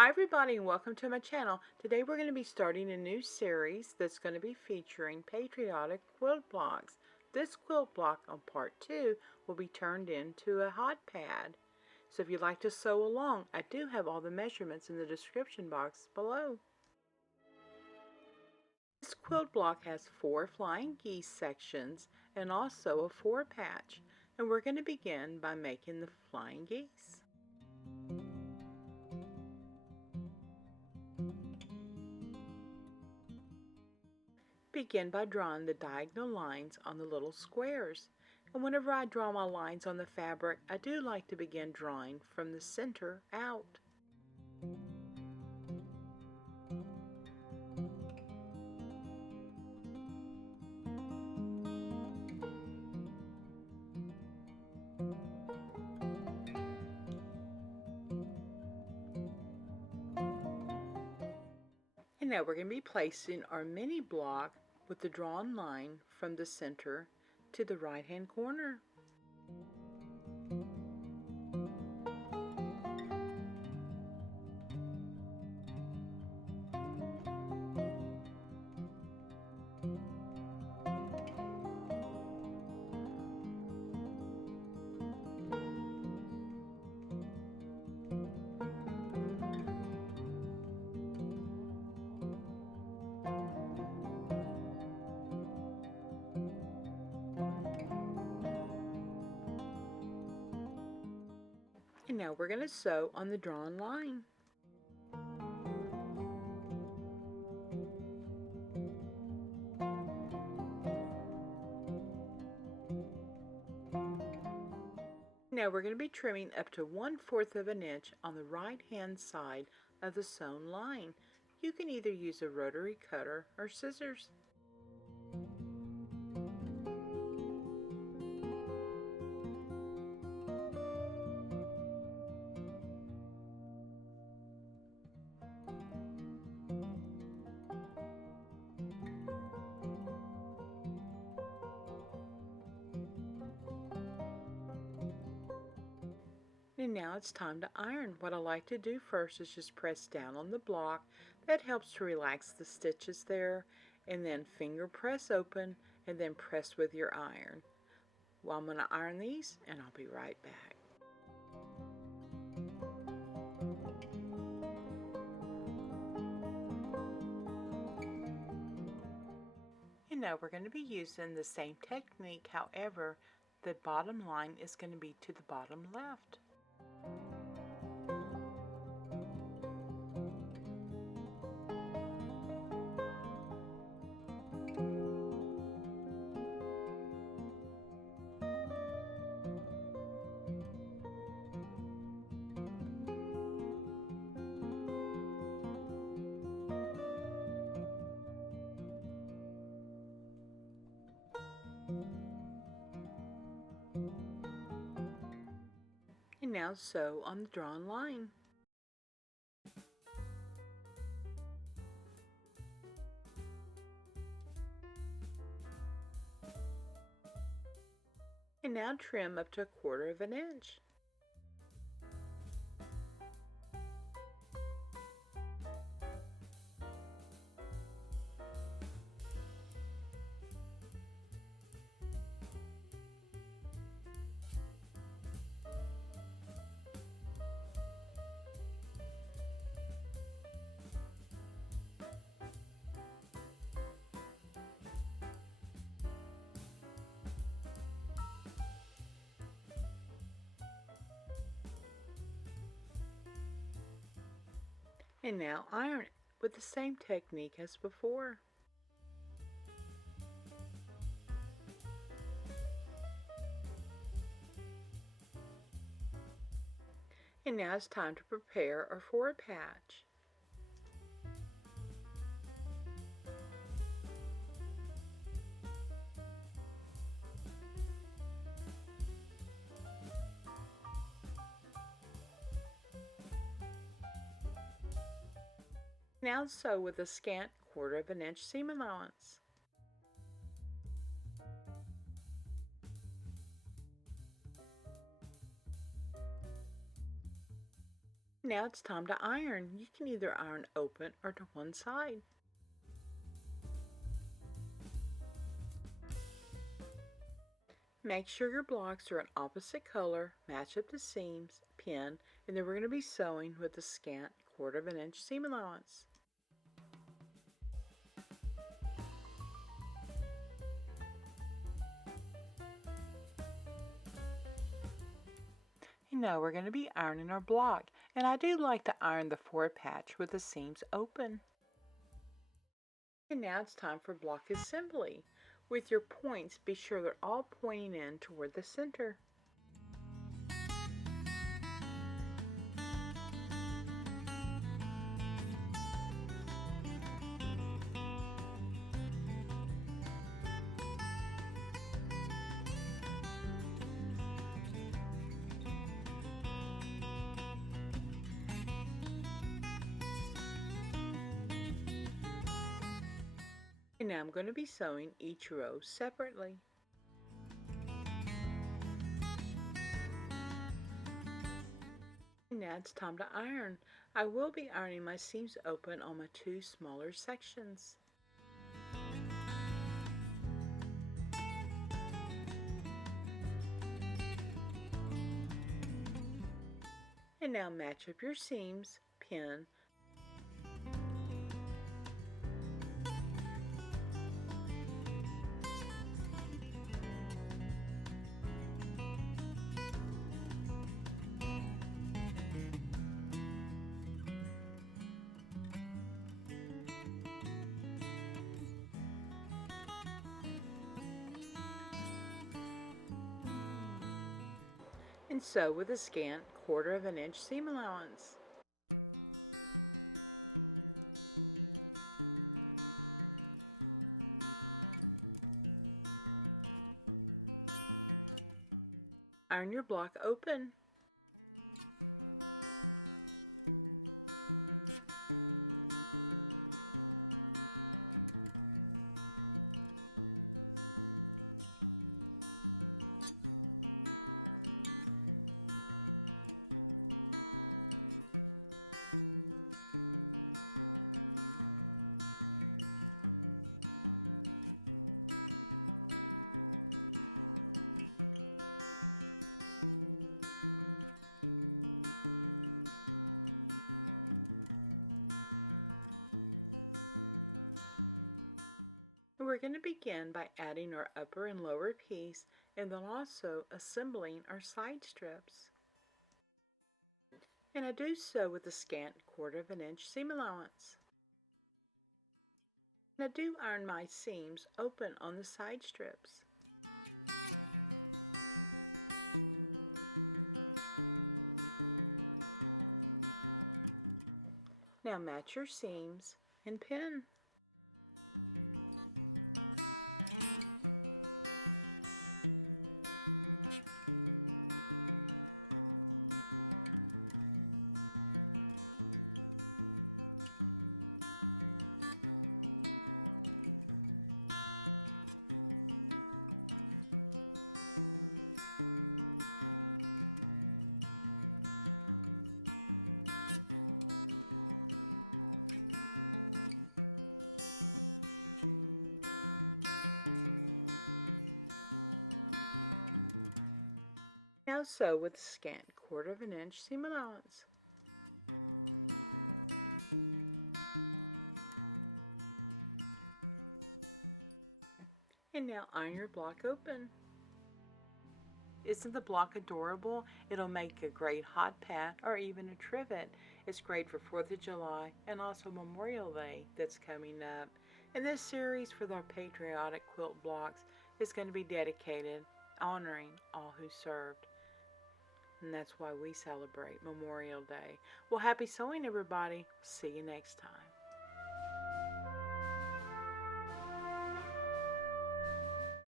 Hi everybody and welcome to my channel. Today we're going to be starting a new series that's going to be featuring patriotic quilt blocks. This quilt block on part 2 will be turned into a hot pad. So if you'd like to sew along, I do have all the measurements in the description box below. This quilt block has 4 flying geese sections and also a 4 patch. And we're going to begin by making the flying geese. Begin by drawing the diagonal lines on the little squares. And whenever I draw my lines on the fabric, I do like to begin drawing from the center out. And now we're going to be placing our mini block with the drawn line from the center to the right hand corner. And now we're going to sew on the drawn line. Now we're going to be trimming up to 1/4 of an inch on the right hand side of the sewn line. You can either use a rotary cutter or scissors. And now it's time to iron. What I like to do first is just press down on the block. That helps to relax the stitches there. And then finger press open and then press with your iron. Well, I'm going to iron these and I'll be right back. And now we're going to be using the same technique. However, the bottom line is going to be to the bottom left. And now sew on the drawn line. And now trim up to 1/4 of an inch. And now iron it with the same technique as before. And now it's time to prepare our forward patch. Now sew with a scant 1/4 of an inch seam allowance. Now it's time to iron. You can either iron open or to one side. Make sure your blocks are an opposite color, match up the seams, pin, and then we're going to be sewing with a scant 1/4 inch seam allowance. And now we're going to be ironing our block, and I do like to iron the forward patch with the seams open. And now it's time for block assembly. With your points, be sure they're all pointing in toward the center. And now I'm going to be sewing each row separately. And now it's time to iron. I will be ironing my seams open on my 2 smaller sections. And now match up your seams, pin, and sew with a scant 1/4 inch seam allowance. Iron your block open. And we're going to begin by adding our upper and lower piece and then also assembling our side strips. And I do so with a scant 1/4 inch seam allowance. And I do iron my seams open on the side strips. Now match your seams and pin. Now sew with a scant 1/4 inch seam allowance. And now iron your block open. Isn't the block adorable? It'll make a great hot pat or even a trivet. It's great for 4th of July and also Memorial Day that's coming up. And this series for the Patriotic quilt blocks is going to be dedicated honoring all who served. And that's why we celebrate Memorial Day. Well, happy sewing, everybody. See you next time.